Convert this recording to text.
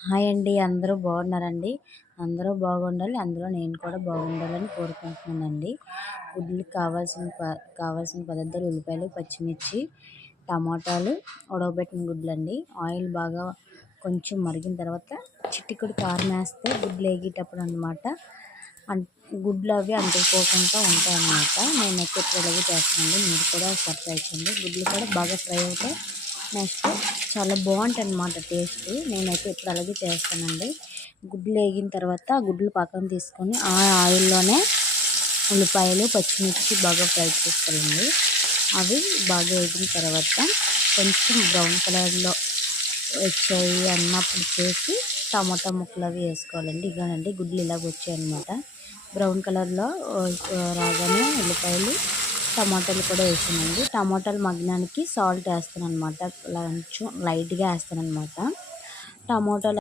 Hi అండి. అందరూ బాగున్నారండి? అందరూ బాగుండాలి. అందులో నేను కూడా బాగుండాలని కోరుకుంటున్నానండి. గుడ్లుకి కావాల్సిన పదార్థాలు: ఉల్లిపాయలు, పచ్చిమిర్చి, టమాటాలు, ఉడకబెట్టిన గుడ్లండి. ఆయిల్ బాగా కొంచెం మరిగిన తర్వాత చిటికెడు కారం వేస్తే గుడ్లు వేగేటప్పుడు అనమాట గుడ్లు అవి అంటుకోకుండా ఉంటాయన్నమాట. నేనైతే ఇప్పుడు అలాగే చేస్తానండి. మీరు కూడా ఒకసారి ట్రై చేయండి. గుడ్లు కూడా బాగా ఫ్రై అవుతాయి. నెక్స్ట్ చాలా బాగుంటాయి అన్నమాట టేస్ట్. నేనైతే ఇప్పుడు అలాగే చేస్తానండి. గుడ్లు వేగిన తర్వాత గుడ్లు పక్కన తీసుకొని ఆ ఆయిల్లోనే ఉల్లిపాయలు, పచ్చిమిర్చి బాగా ఫ్రై చేసుకోవాలండి. అవి బాగా వేగిన తర్వాత కొంచెం బ్రౌన్ కలర్లో వచ్చాయి అన్నప్పుడు చేసి టమాటా ముక్కలు అవి వేసుకోవాలండి. ఇగానండి గుడ్లు ఇలాగ వచ్చాయన్నమాట. బ్రౌన్ కలర్లో రాగానే ఉల్లిపాయలు, టమాటాలు కూడా వేసానండి. టమాటాలు మగ్గడానికి సాల్ట్ వేస్తాను అనమాట. కొంచెం లైట్గా వేస్తాను అనమాట. టమాటాలు